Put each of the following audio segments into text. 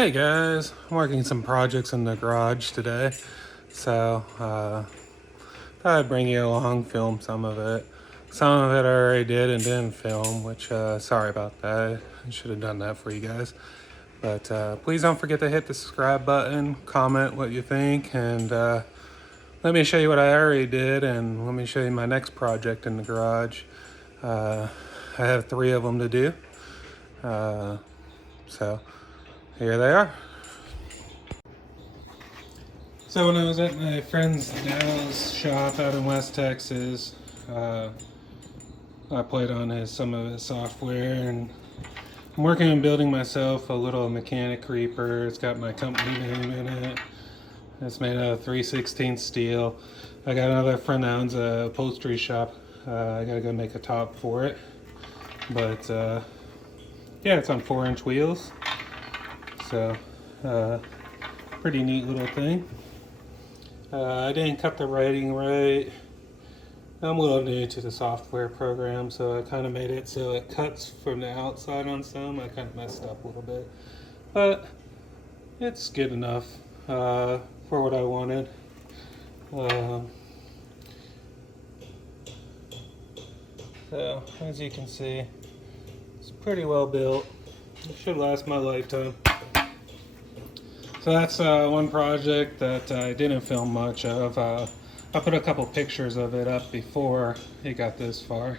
Hey guys, I'm working some projects in the garage today, so thought I'd bring you along, film some of it. Some of it I already did and didn't film, which sorry about that. I should have done that for you guys. But please don't forget to hit the subscribe button, comment what you think, and let me show you what I already did, and let me show you my next project in the garage. I have 3 of them to do, so here they are. So when I was at my friend's Dallas shop out in West Texas, I played on some of his software, and I'm working on building myself a little mechanic creeper. It's got my company name in it. It's made out of 3/16 steel. I got another friend that owns a upholstery shop. I gotta go make a top for it. But yeah, it's on 4-inch wheels. So pretty neat little thing. I didn't cut the writing right. I'm a little new to the software program, so I kind of made it so it cuts from the outside on some. I kind of messed up a little bit, but it's good enough for what I wanted. So as you can see, it's pretty well built. It should last my lifetime. So that's one project that I didn't film much of. I put a couple pictures of it up before it got this far,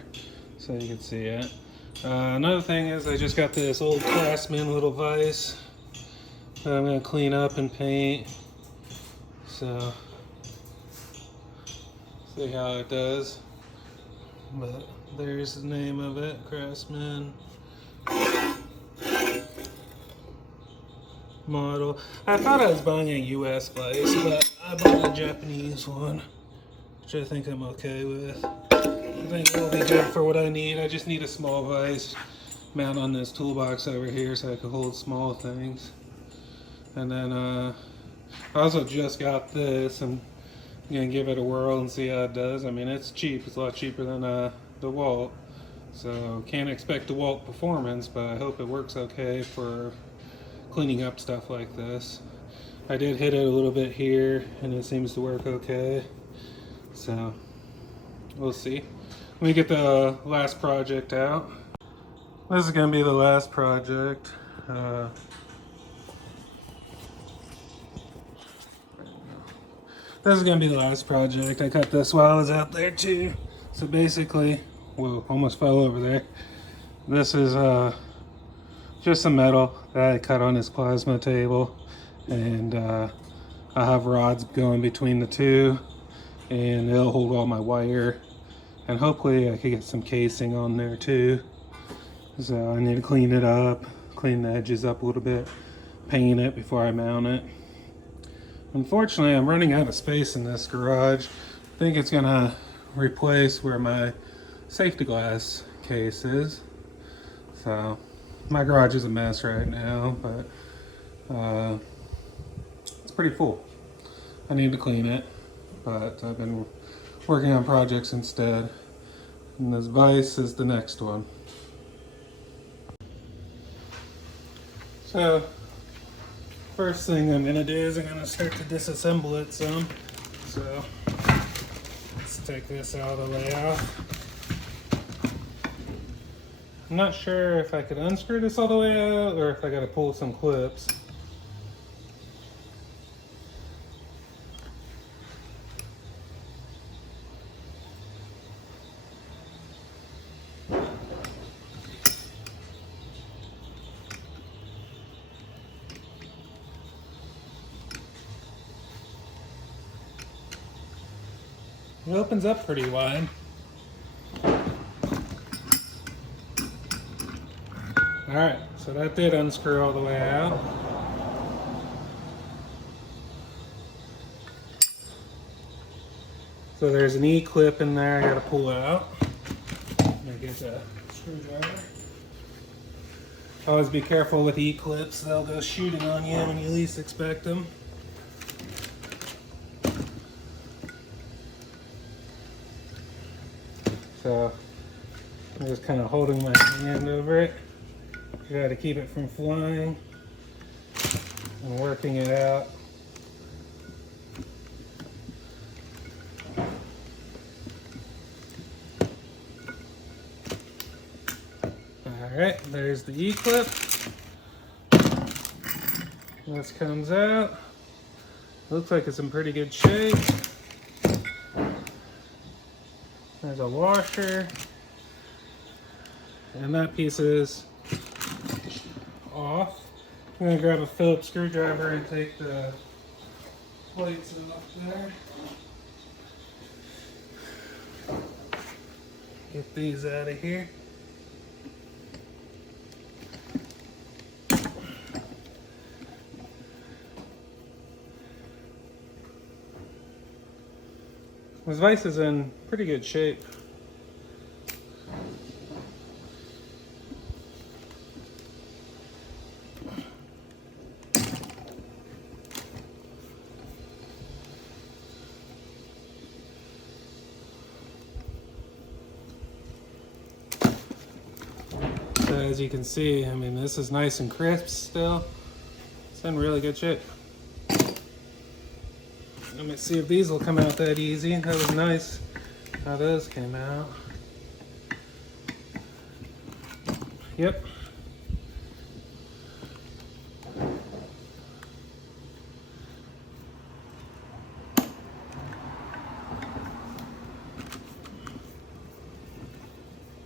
so you can see it. Another thing is I just got this old Craftsman little vise that I'm going to clean up and paint. So, see how it does. But there's the name of it, Craftsman model. I thought I was buying a US vise, but I bought a Japanese one, which I think I'm okay with. I think it'll be good for what I need. I just need a small vise mount on this toolbox over here so I can hold small things. And then I also just got this. I'm gonna give it a whirl and see how it does. I mean, it's cheap. It's a lot cheaper than the Walt, so can't expect the Walt performance, but I hope it works okay for cleaning up stuff like this. I did hit it a little bit here and it seems to work okay, so we'll see. Let me get the last project out. This is gonna be the last project. This is gonna be the last project. I cut this while I was out there too. So basically, whoa, almost fell over there. This is just some metal that I cut on this plasma table, and I have rods going between the two, and it'll hold all my wire, and hopefully I could get some casing on there too. So I need to clean it up, clean the edges up a little bit, paint it before I mount it. Unfortunately, I'm running out of space in this garage. I think it's gonna replace where my safety glass case is. So my garage is a mess right now, but it's pretty full. I need to clean it, but I've been working on projects instead. And this vise is the next one. So first thing I'm gonna do is I'm gonna start to disassemble it some. So let's take this out of the way out. I'm not sure if I could unscrew this all the way out or if I gotta pull some clips. It opens up pretty wide. Alright, so that did unscrew all the way out. So there's an E-clip in there I gotta pull out. I'm gonna get a screwdriver. Always be careful with E-clips, they'll go shooting on you when you least expect them. So I'm just kind of holding my hand over it. You gotta keep it from flying. and working it out. Alright, there's the E-clip. This comes out. Looks like it's in pretty good shape. There's a washer. And that piece is off. I'm going to grab a Phillips screwdriver and take the plates off there. Get these out of here. This vise is in pretty good shape. So as you can see, I mean, this is nice and crisp still. It's in really good shape. Let me see if these will come out that easy. That was nice how those came out. Yep.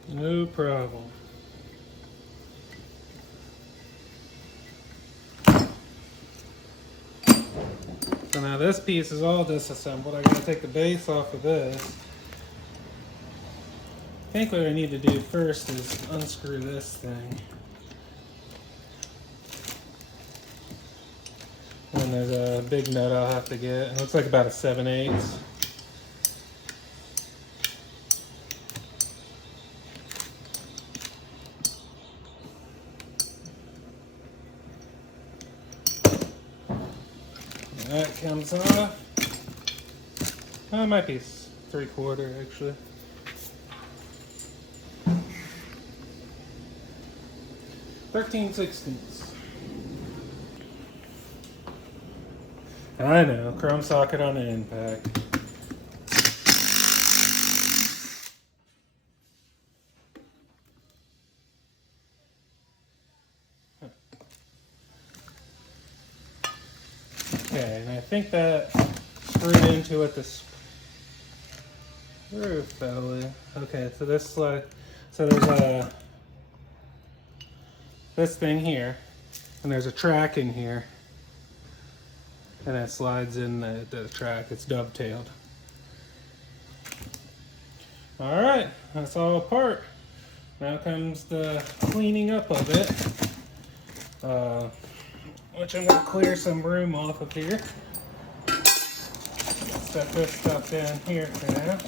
No problem. So now this piece is all disassembled. I gotta take the base off of this. I think what I need to do first is unscrew this thing. And there's a big nut I'll have to get. It looks like about a 7/8. That comes off. Oh, it might be 3/4 actually. (13/16). I know, chrome socket on an impact. Okay, and I think that screwed into it this screw fell in. Okay, so this slide, so there's this thing here, and there's a track in here, and it slides in the track. It's dovetailed. All right, that's all apart. Now comes the cleaning up of it. Which I'm going to clear some room off of here. Set this stuff down here for now.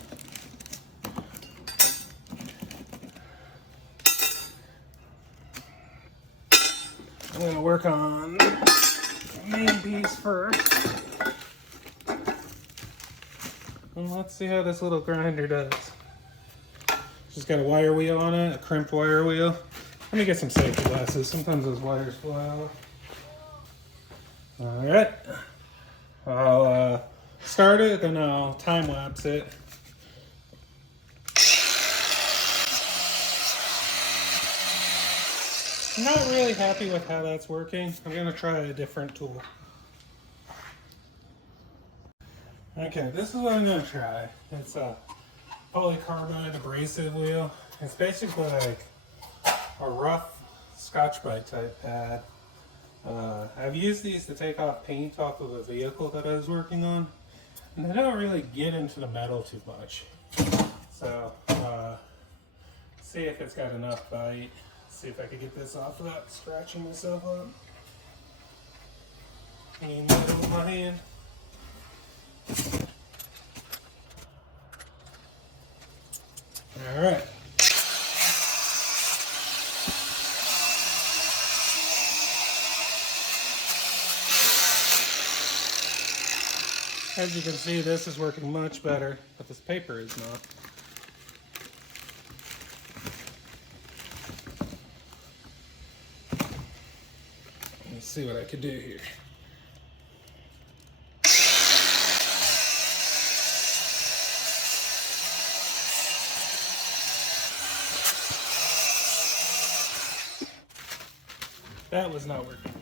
I'm going to work on the main piece first. And let's see how this little grinder does. Just got a wire wheel on it, a crimped wire wheel. Let me get some safety glasses. Sometimes those wires fly off. Alright, I'll start it, then I'll time lapse it. I'm not really happy with how that's working. I'm going to try a different tool. Okay, this is what I'm going to try. It's a polycarbonate abrasive wheel. It's basically like a rough Scotch-Brite type pad. I've used these to take off paint off of a vehicle that I was working on, and they don't really get into the metal too much. So, see if it's got enough bite. See if I can get this off without scratching myself up. Clean metal with my hand. All right. As you can see, this is working much better, but this paper is not. Let's see what I can do here. That was not working.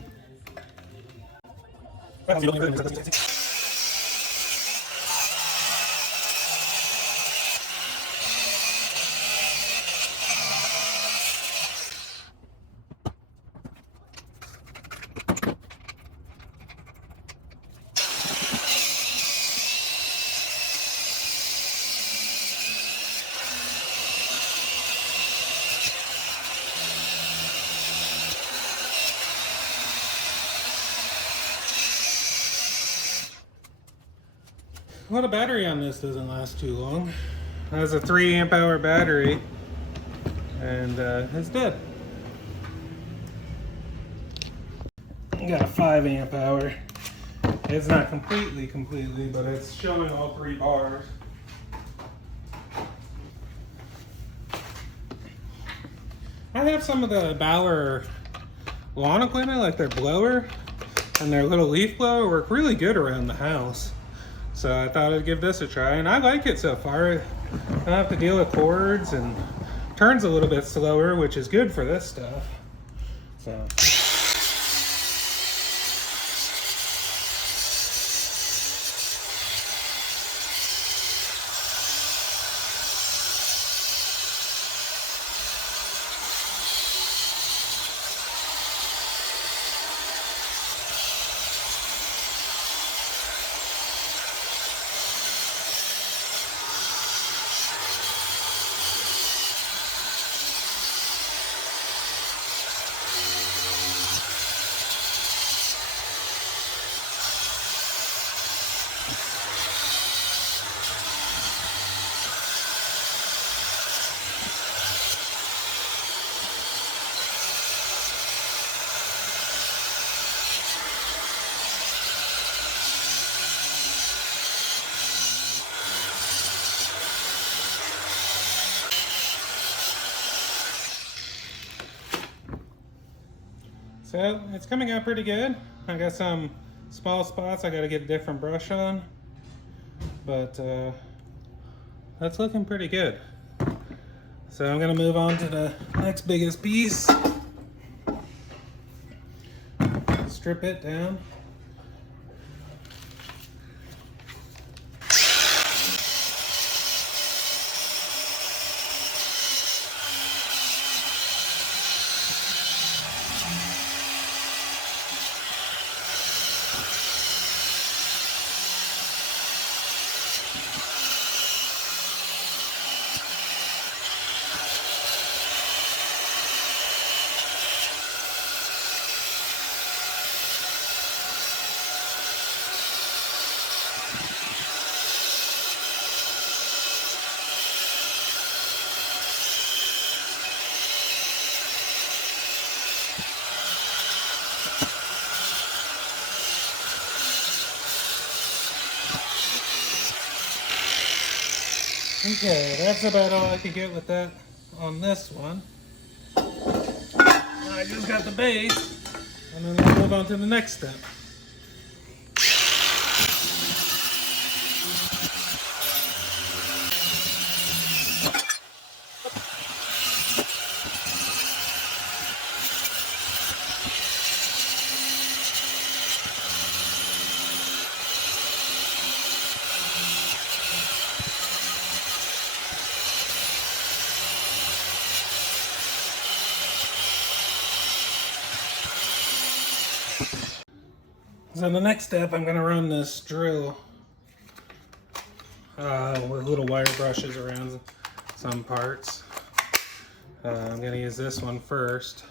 Well, the battery on this doesn't last too long. It has a 3 amp hour battery and it's dead. I got a 5 amp hour. It's not completely, but it's showing all 3 bars. I have some of the Bauer lawn equipment, like their blower and their little leaf blower, work really good around the house. So I thought I'd give this a try, and I like it so far. I don't have to deal with cords and turns a little bit slower, which is good for this stuff. So. So it's coming out pretty good. I got some small spots I got to get a different brush on, but that's looking pretty good. So I'm going to move on to the next biggest piece. Strip it down. Okay, that's about all I could get with that on this one. I just got the base, and then we'll move on to the next step. So the next step, I'm going to run this drill with little wire brushes around some parts. I'm going to use this one first.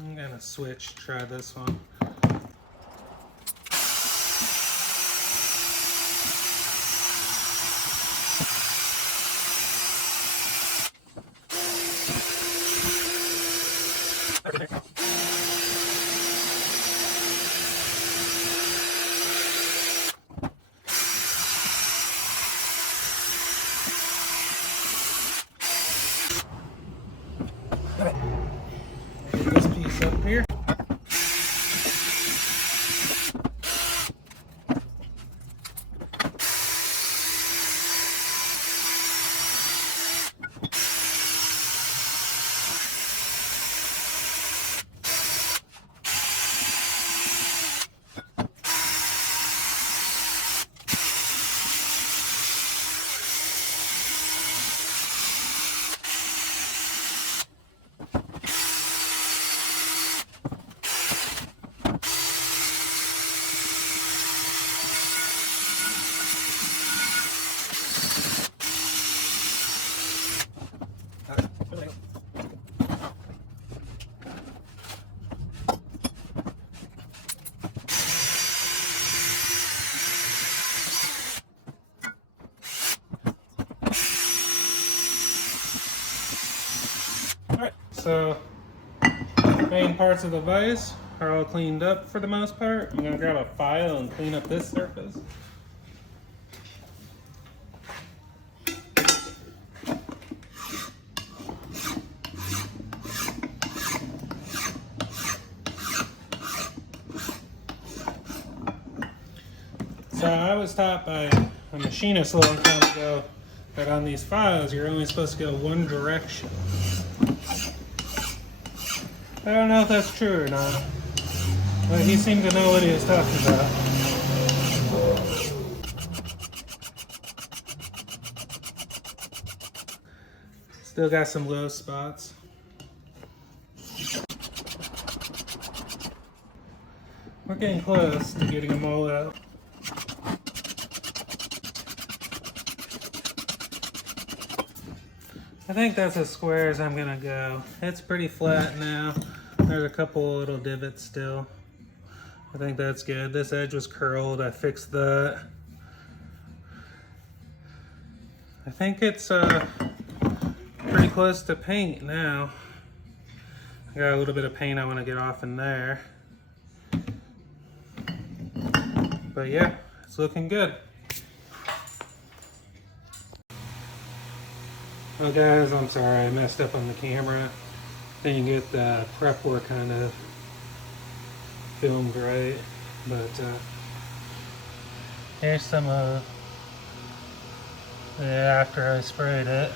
I'm gonna switch, try this one. so main parts of the vise are all cleaned up for the most part. I'm gonna grab a file and clean up this surface. So I was taught by a machinist a long time ago that on these files you're only supposed to go one direction. I don't know if that's true or not, but he seemed to know what he was talking about. Still got some low spots. We're getting close to getting them all out. I think that's as square as I'm gonna go. It's pretty flat now. There's a couple little divots still. I think that's good. This edge was curled. I fixed that. I think it's pretty close to paint now. I got a little bit of paint I want to get off in there. But yeah, it's looking good. Oh guys, I'm sorry I messed up on the camera. Didn't get the prep work kind of filmed right, but here's some of after I sprayed it.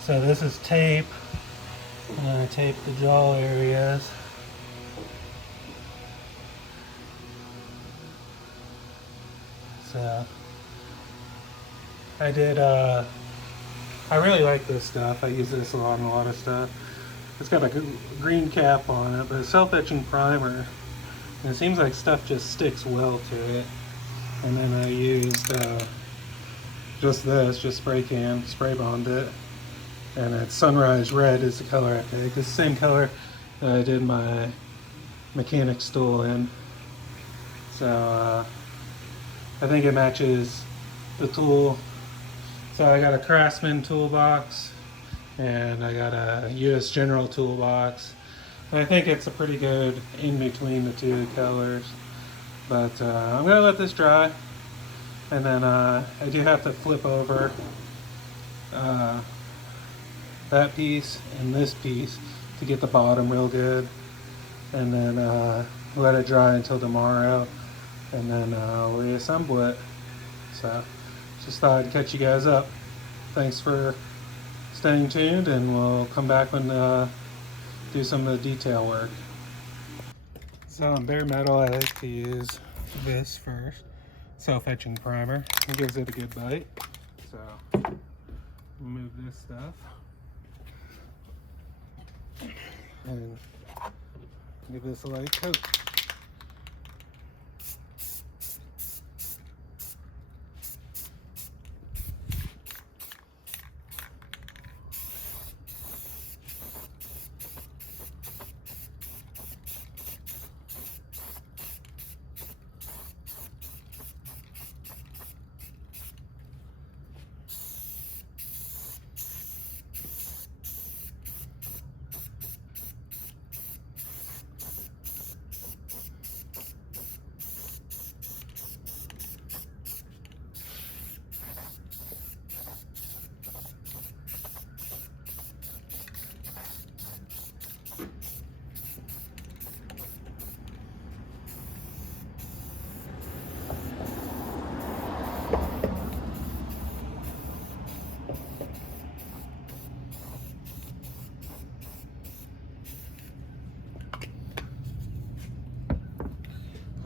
So this is tape. I'm gonna tape the jaw areas. So I did I really like this stuff. I use this on a lot of stuff. It's got a green cap on it, but it's self-etching primer. And it seems like stuff just sticks well to it. And then I used just spray bond it. And it's Sunrise Red is the color I picked. It's the same color that I did my mechanic tool in. So I think it matches the tool. So I got a Craftsman toolbox and I got a US General toolbox. And I think it's a pretty good in between the two colors. But I'm gonna let this dry. And then I do have to flip over that piece and this piece to get the bottom real good. And then let it dry until tomorrow. And then reassemble it. So just thought I'd catch you guys up. Thanks for staying tuned, and we'll come back and do some of the detail work. So on bare metal, I like to use this first, self-etching primer. It gives it a good bite. So remove this stuff and give this a light coat.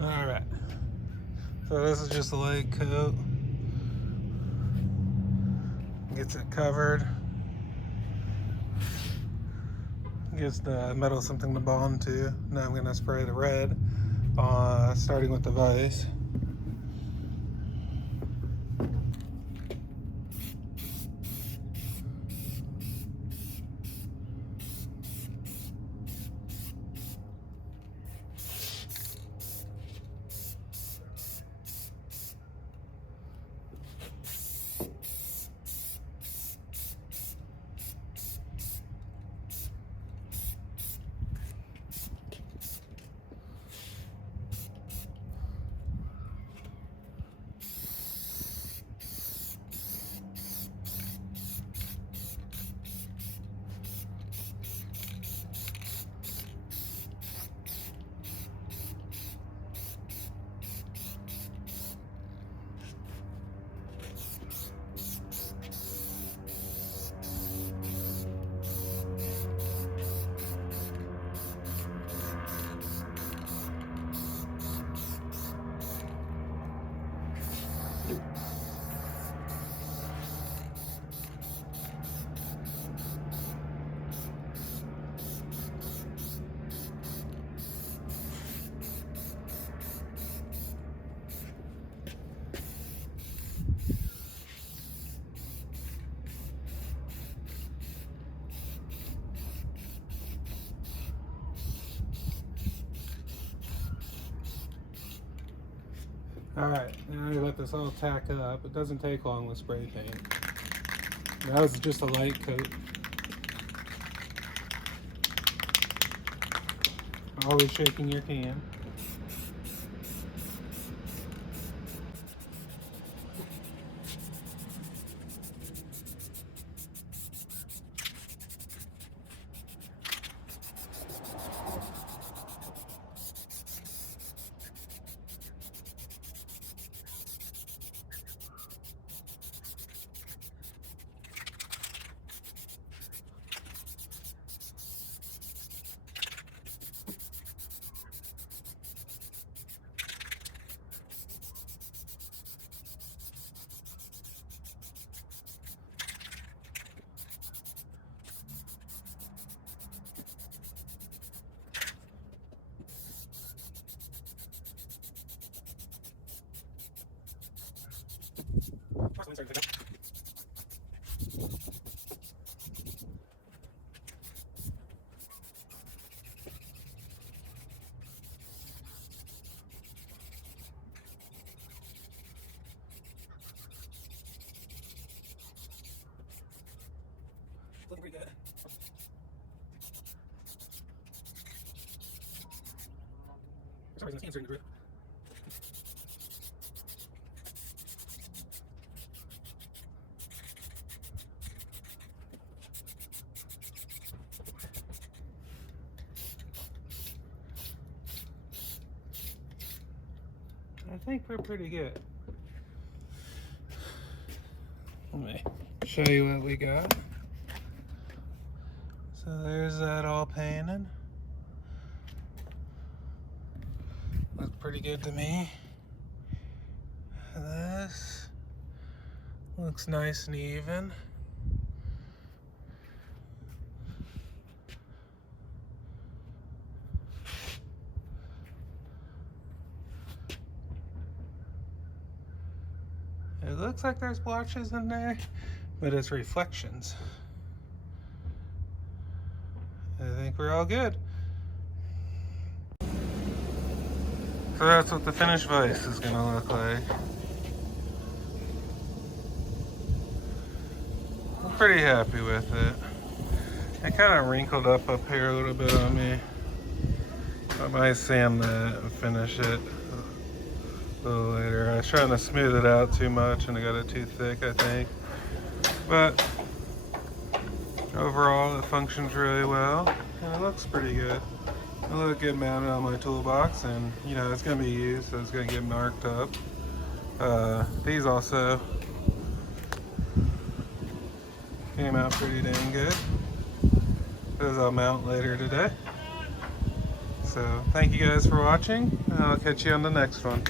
Alright, so this is just a light coat. Gets it covered. Gives the metal something to bond to. Now I'm going to spray the red, starting with the vise. Alright, now I let this all tack up. It doesn't take long with spray paint. That was just a light coat. Always shaking your can. Looking pretty good. For some reason, this can's starting to drip. I think we're pretty good. Let me show you what we got. So there's that all painted. Looks pretty good to me. This looks nice and even. It looks like there's blotches in there, but it's reflections. I think we're all good. So that's what the finished vise is going to look like. I'm pretty happy with it. It kind of wrinkled up here a little bit on me. I might sand that and finish it a little later. I was trying to smooth it out too much and I got it too thick, I think. But overall, it functions really well and it looks pretty good. It'll look good mounted on my toolbox, and you know it's going to be used, so it's going to get marked up. These also came out pretty dang good. Those I'll mount later today. So thank you guys for watching, and I'll catch you on the next one.